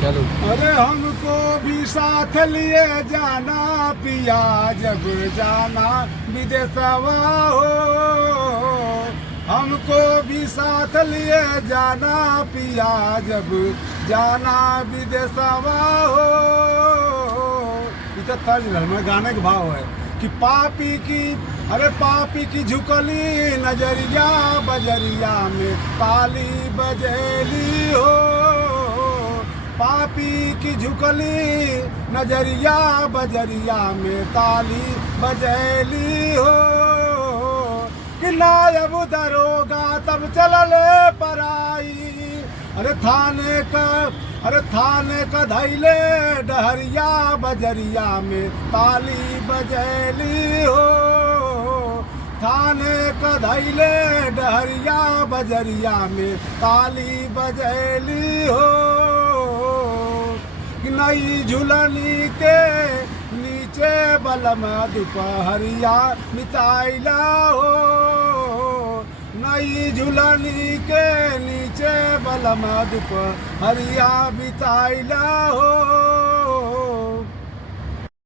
चलो। अरे हमको भी साथ लिए जाना पिया जब जाना विदेशवा हो। हमको भी साथ लिए जाना पिया जब जाना विदेशवा हो। इतना तर्ज में गाने का भाव है कि पापी की, अरे पापी की झुकली नजरिया बजरिया में ताली बजेली हो। पापी की झुकली नजरिया बजरिया में ताली बजेली हो। कि नायब दरोगा तब चलले पराई, अरे थाने का धैले डहरिया बजरिया में ताली बजेली हो। थाने का धैले डहरिया बजरिया में ताली बजेली हो। कि नई झुलनी के नीचे बलम दोपहरिया मिताइला हो। नई झुलनी के नीचे बलम दोपहरिया बिताइला हो।